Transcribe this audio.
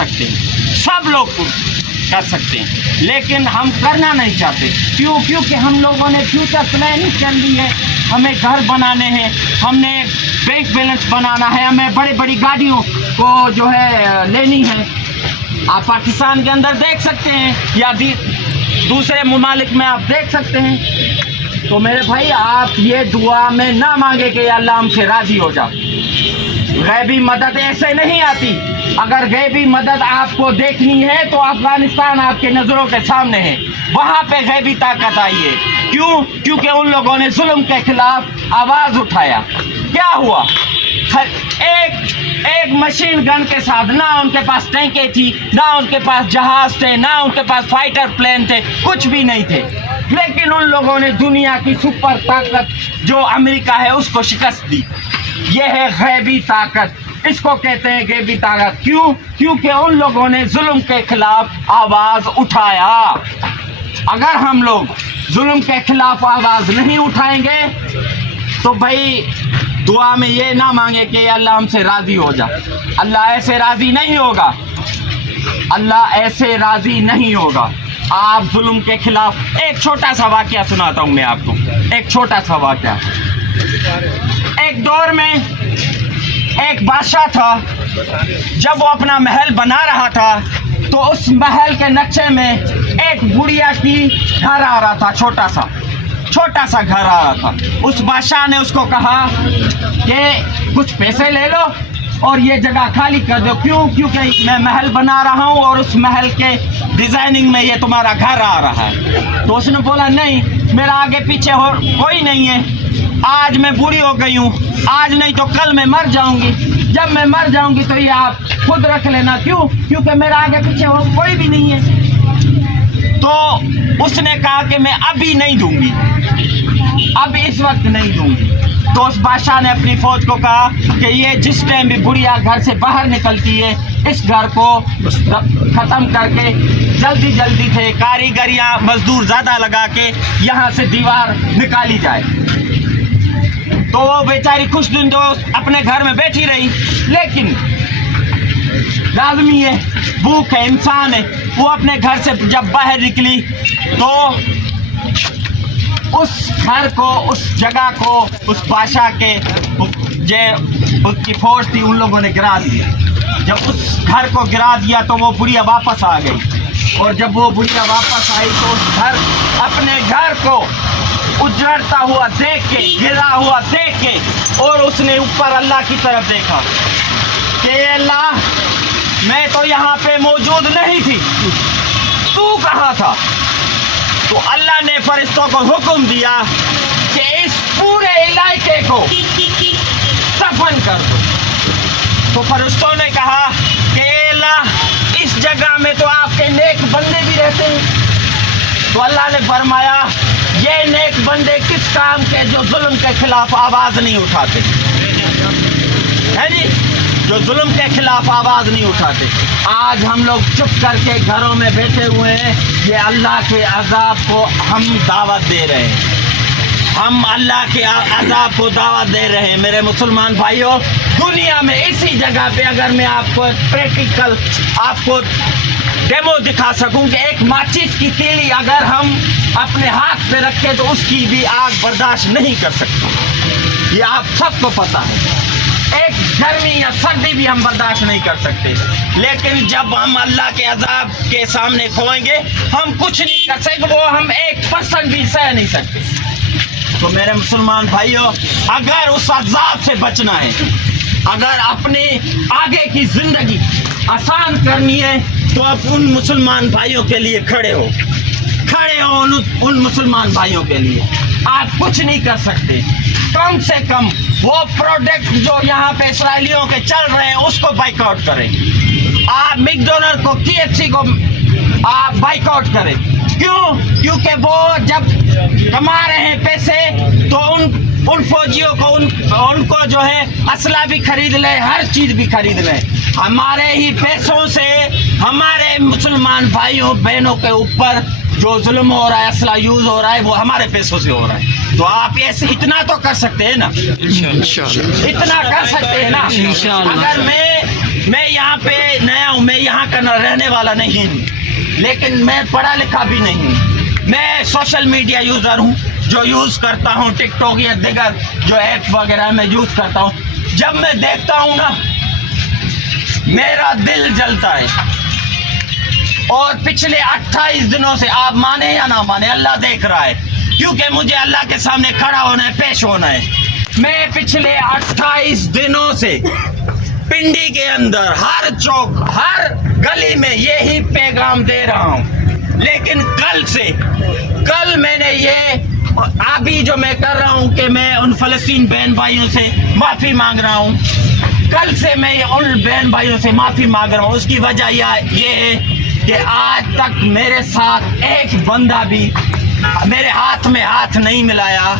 सकते हैं, सब लोग कर सकते हैं, लेकिन हम करना नहीं चाहते। क्यों? क्योंकि हम लोगों ने फ्यूचर प्लानिंग कर ली है, हमें घर बनाने हैं, हमने बैंक बैलेंस बनाना है, हमें बड़ी बड़ी गाड़ियों को जो है लेनी है। आप पाकिस्तान के अंदर देख सकते हैं या दूसरे ममालिक में आप देख सकते हैं। तो मेरे भाई, आप ये दुआ में ना मांगे कि अल्लाह हमसे राज़ी हो जा। गैबी मदद ऐसे नहीं आती। अगर गैबी मदद आपको देखनी है तो अफगानिस्तान आपके नज़रों के सामने है, वहाँ पे गैबी ताकत आई है। क्यों? क्योंकि उन लोगों ने जुल्म के खिलाफ आवाज़ उठाया। क्या हुआ? एक मशीन गन के साथ, ना उनके पास टैंकें थी, ना उनके पास जहाज थे, ना उनके पास फाइटर प्लेन थे, कुछ भी नहीं थे, लेकिन उन लोगों ने दुनिया की सुपर ताकत जो अमेरिका है उसको शिकस्त दी। ये है गैबी ताकत, इसको कहते हैं गैबी ताकत। क्यों? क्योंकि उन लोगों ने जुल्म के खिलाफ आवाज़ उठाया। अगर हम लोग जुल्म के खिलाफ आवाज़ नहीं उठाएंगे तो भाई दुआ में ये ना मांगे कि अल्लाह हमसे राज़ी हो जा। अल्लाह ऐसे राज़ी नहीं होगा, अल्लाह ऐसे राज़ी नहीं होगा। आप जुल्म के खिलाफ, एक छोटा सा वाक़या सुनाता हूँ मैं आपको, एक छोटा सा वाक़या। एक दौर में एक बादशाह था, जब वो अपना महल बना रहा था तो उस महल के नक्शे में एक बुढ़िया की घर आ रहा था, छोटा सा घर आ रहा था। उस बादशाह ने उसको कहा कि कुछ पैसे ले लो और ये जगह खाली कर दो। क्यों? क्योंकि मैं महल बना रहा हूँ और उस महल के डिज़ाइनिंग में ये तुम्हारा घर आ रहा है। तो उसने बोला, नहीं, मेरा आगे पीछे कोई नहीं है, आज मैं बूढ़ी हो गई हूँ, आज नहीं तो कल मैं मर जाऊँगी, जब मैं मर जाऊँगी तो ये आप खुद रख लेना। क्यों? क्योंकि मेरा आगे पीछे कोई भी नहीं है। तो उसने कहा कि मैं अभी नहीं दूंगी, अब इस वक्त नहीं दूंगी। तो उस बादशाह ने अपनी फौज को कहा कि ये जिस टाइम भी बुढ़िया घर से बाहर निकलती है, इस घर को ख़त्म करके जल्दी जल्दी से कारीगरियाँ मजदूर ज़्यादा लगा के यहाँ से दीवार निकाली जाए। तो वो बेचारी कुछ दिन तो अपने घर में बैठी रही, लेकिन लाजमी है, भूख है, इंसान है, वो अपने घर से जब बाहर निकली तो उस घर को, उस जगह को, उस बादशाह के जो उसकी फौज थी उन लोगों ने गिरा दिया। जब उस घर को गिरा दिया तो वो बुढ़िया वापस आ गई, और जब वो बुढ़िया वापस आई तो उस अपने घर को उजड़ता हुआ देख के, गिरा हुआ देख के, और उसने ऊपर अल्लाह की तरफ देखा कि अल्लाह, मैं तो यहाँ पे मौजूद नहीं थी, तू कहाँ था? तो अल्लाह ने फरिश्तों को हुक्म दिया कि इस पूरे इलाके को दफन कर दो। तो फरिश्तों ने कहा कि अल्लाह, इस जगह में तो आपके नेक बंदे भी रहते हैं। तो अल्लाह ने फरमाया, ये नेक बंदे किस काम के जो जुल्म के खिलाफ आवाज़ नहीं उठाते, है जी, जो जुल्म के खिलाफ आवाज़ नहीं उठाते। आज हम लोग चुप करके घरों में बैठे हुए हैं, ये अल्लाह के अज़ाब को हम दावत दे रहे हैं, हम अल्लाह के अज़ाब को दावत दे रहे हैं। मेरे मुसलमान भाइयों, दुनिया में इसी जगह पे अगर मैं आपको प्रैक्टिकल आपको डेमो दिखा सकूं कि एक माचिस की तीली अगर हम अपने हाथ पे रखें तो उसकी भी आग बर्दाश्त नहीं कर सकती, ये आप सबको पता है। एक गर्मी या सर्दी भी हम बर्दाश्त नहीं कर सकते, लेकिन जब हम अल्लाह के अज़ाब के सामने खोएंगे हम कुछ नहीं कर सकते, वो हम 1% भी सह नहीं सकते। तो मेरे मुसलमान भाइयों, अगर उस अज़ाब से बचना है, अगर अपने आगे की ज़िंदगी आसान करनी है, तो आप उन मुसलमान भाइयों के लिए खड़े हो उन मुसलमान भाइयों के लिए। आप कुछ नहीं कर सकते, कम से कम वो प्रोडक्ट जो यहाँ पे इसराइलियों के चल रहे हैं उसको बाइकआउट करें। आप मैकडोनल्ड को, KFC को आप बाइकआउट करें। क्यों? क्योंकि वो जब कमा रहे हैं पैसे तो उन फौजियों को उनको जो है असला भी खरीद ले, हर चीज़ भी खरीद ले। हमारे ही पैसों से हमारे मुसलमान भाइयों बहनों के ऊपर जो जुल्म हो रहा है, असला यूज़ हो रहा है, वो हमारे पैसों से हो रहा है। तो आप ऐसे इतना तो कर सकते हैं ना, इतना कर सकते हैं ना। अगर मैं میں یہاں پہ نیا ہوں, میں یہاں کا رہنے والا نہیں ہوں, لیکن میں پڑھا لکھا بھی نہیں ہوں. میں سوشل میڈیا یوزر ہوں, جو یوز کرتا ہوں ٹک ٹاک یا دیگر جو ایپ وغیرہ میں یوز کرتا ہوں. جب میں دیکھتا ہوں نا میرا دل جلتا ہے. اور پچھلے 28 دنوں سے, آپ مانے یا نہ مانے, اللہ دیکھ رہا ہے, کیونکہ مجھے اللہ کے سامنے کھڑا ہونا ہے, پیش ہونا ہے. میں پچھلے 28 دنوں سے پنڈی کے اندر ہر چوک ہر گلی میں یہی پیغام دے رہا ہوں. لیکن کل میں نے یہ ابھی جو میں کر رہا ہوں کہ میں ان فلسطین بہن بھائیوں سے معافی مانگ رہا ہوں, کل سے میں ان بہن بھائیوں سے معافی مانگ رہا ہوں. اس کی وجہ یہ ہے کہ آج تک میرے ساتھ ایک بندہ بھی میرے ہاتھ میں ہاتھ نہیں ملایا.